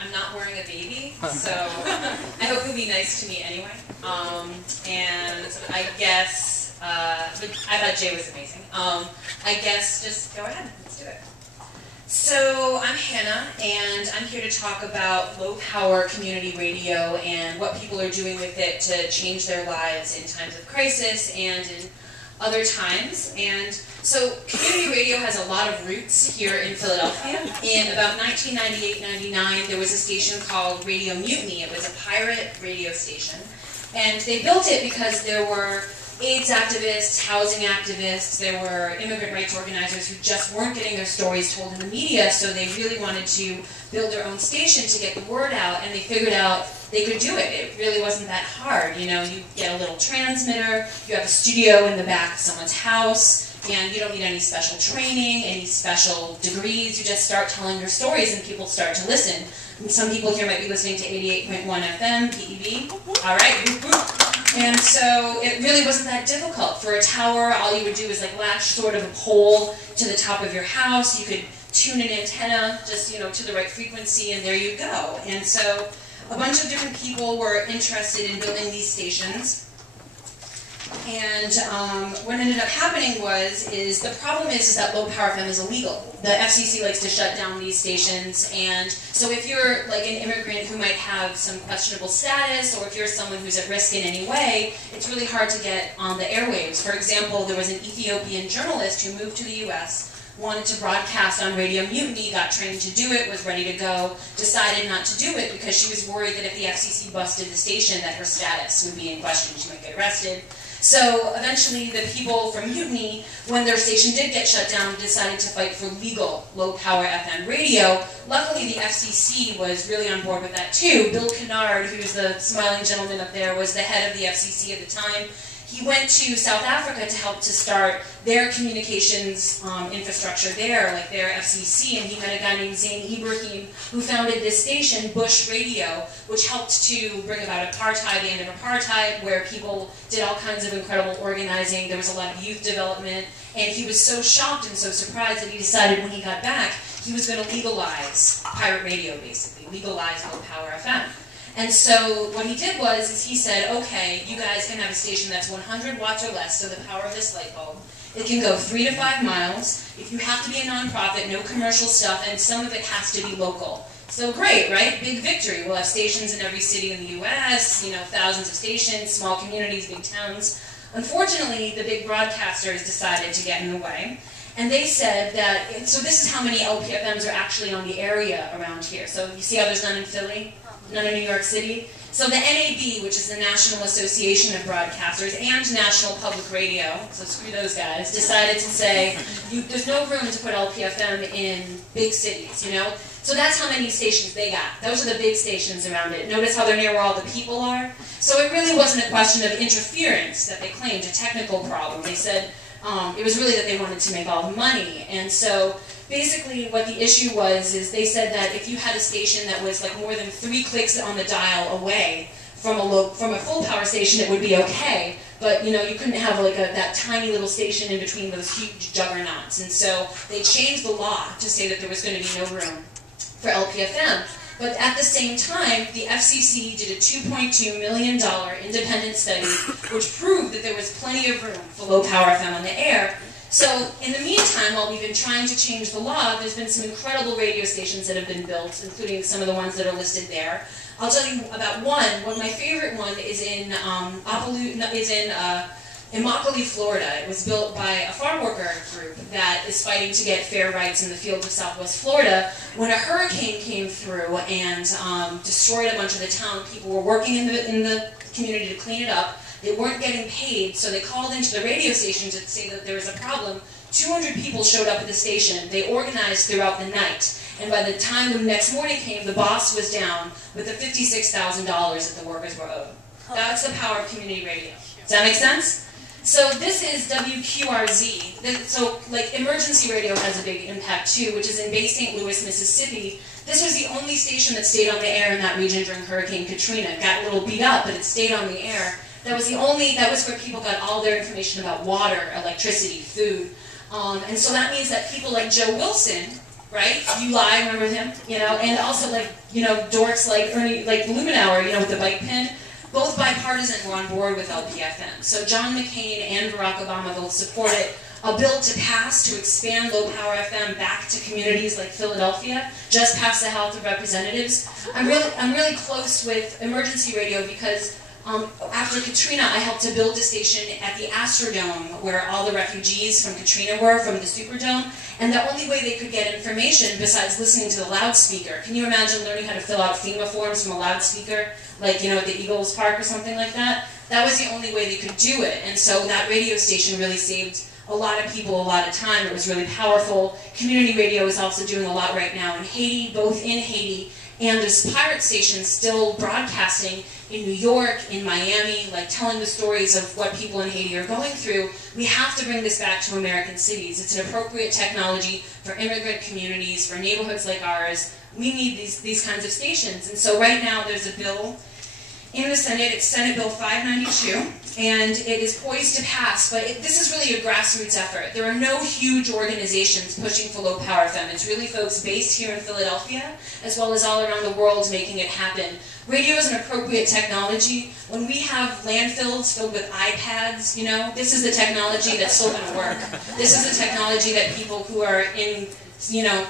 I'm not wearing a baby, so I hope you'll be nice to me anyway. And I guess, I thought Jay was amazing. I guess just go ahead, let's do it. So I'm Hannah, and I'm here to talk about low-power community radio and what people are doing with it to change their lives in times of crisis and in other times. And so community radio has a lot of roots here in Philadelphia. In about 1998-99, there was a station called Radio Mutiny. It was a pirate radio station. And they built it because there were AIDS activists, housing activists, there were immigrant rights organizers who just weren't getting their stories told in the media, so they really wanted to build their own station to get the word out, and they figured out they could do it. It really wasn't that hard. You know, you get a little transmitter, you have a studio in the back of someone's house, and you don't need any special training, any special degrees. You just start telling your stories and people start to listen. And some people here might be listening to 88.1 FM, PEB. All right, whoop, whoop. And so it really wasn't that difficult. For a tower, all you would do is like latch sort of a pole to the top of your house. You could tune an antenna just, you know, to the right frequency, and there you go. And so a bunch of different people were interested in building these stations. And what ended up happening is the problem is that low power FM is illegal. The FCC likes to shut down these stations, and so if you're like an immigrant who might have some questionable status, or if you're someone who's at risk in any way, it's really hard to get on the airwaves. For example, there was an Ethiopian journalist who moved to the US, wanted to broadcast on Radio Mutiny, got trained to do it, was ready to go, decided not to do it because she was worried that if the FCC busted the station that her status would be in question, she might get arrested. So eventually the people from Mutiny, when their station did get shut down, decided to fight for legal low-power FM radio. Luckily the FCC was really on board with that too. Bill Kennard, who's the smiling gentleman up there, was the head of the FCC at the time. He went to South Africa to help to start their communications infrastructure there, like their FCC, and he met a guy named Zain Ibrahim who founded this station, Bush Radio, which helped to bring about apartheid, the end of apartheid, where people did all kinds of incredible organizing. There was a lot of youth development, and he was so shocked and so surprised that he decided when he got back he was going to legalize pirate radio, basically, legalize low-power FM. And so what he did is he said, okay, you guys can have a station that's 100 watts or less, so the power of this light bulb. It can go 3 to 5 miles. If you have to be a nonprofit, no commercial stuff, and some of it has to be local. So great, right? Big victory. We'll have stations in every city in the US, you know, thousands of stations, small communities, big towns. Unfortunately, the big broadcasters decided to get in the way. And they said that, so this is how many LPFMs are actually on the area around here. So you see how there's none in Philly? None in New York City. So the NAB, which is the National Association of Broadcasters, and National Public Radio, so screw those guys, decided to say, there's no room to put LPFM in big cities, you know? So that's how many stations they got. Those are the big stations around it. Notice how they're near where all the people are? So it really wasn't a question of interference that they claimed, a technical problem. They said it was really that they wanted to make all the money. And so basically what the issue is they said that if you had a station that was like more than 3 clicks on the dial away from a full power station, it would be okay. But you know, you couldn't have like that tiny little station in between those huge juggernauts. And so they changed the law to say that there was going to be no room for LPFM. But at the same time, the FCC did a $2.2 million independent study which proved that there was plenty of room for low power FM on the air. So in the meantime, while we've been trying to change the law, there's been some incredible radio stations that have been built, including some of the ones that are listed there. I'll tell you about one. My favorite one is in Immokalee, Florida. It was built by a farm worker group that is fighting to get fair rights in the fields of Southwest Florida. When a hurricane came through and destroyed a bunch of the town, people were working in the community to clean it up. They weren't getting paid, so they called into the radio station to say that there was a problem. 200 people showed up at the station. They organized throughout the night. And by the time the next morning came, the boss was down with the $56,000 that the workers were owed. That's the power of community radio. Does that make sense? So this is WQRZ. So like emergency radio has a big impact too, which is in Bay St. Louis, Mississippi. This was the only station that stayed on the air in that region during Hurricane Katrina. It got a little beat up, but it stayed on the air. That was where people got all their information about water, electricity, food. And so that means that people like Joe Wilson, right? You Lie, remember him? You know, and also like dorks like Lumenauer, with the bike pin, both bipartisan were on board with LPFM. So John McCain and Barack Obama both supported a bill to pass to expand low-power FM back to communities like Philadelphia, just past the House of Representatives. I'm really close with emergency radio because after Katrina, I helped to build a station at the Astrodome where all the refugees from Katrina were, from the Superdome, and the only way they could get information besides listening to the loudspeaker. Can you imagine learning how to fill out FEMA forms from a loudspeaker, like, at the Eagles Park or something like that? That was the only way they could do it, and so that radio station really saved a lot of people a lot of time. It was really powerful. Community radio is also doing a lot right now in Haiti, both in Haiti, and there's pirate stations still broadcasting in New York, in Miami, telling the stories of what people in Haiti are going through. We have to bring this back to American cities. It's an appropriate technology for immigrant communities, for neighborhoods like ours. We need these kinds of stations. And so right now there's a bill in the Senate. It's Senate Bill 592, and it is poised to pass, but this is really a grassroots effort. There are no huge organizations pushing for low-power FM. It's really folks based here in Philadelphia, as well as all around the world, making it happen. Radio is an appropriate technology. When we have landfills filled with iPads, this is the technology that's still going to work. This is the technology that people who are in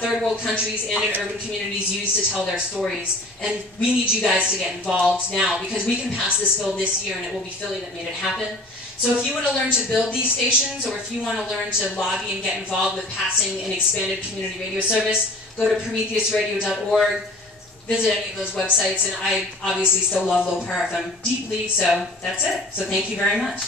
third world countries and in urban communities use to tell their stories. And we need you guys to get involved now, because we can pass this bill this year and it will be Philly that made it happen. So if you want to learn to build these stations, or if you want to learn to lobby and get involved with passing an expanded community radio service, go to prometheusradio.org, visit any of those websites, and I obviously still love low power FM deeply, so that's it. So thank you very much.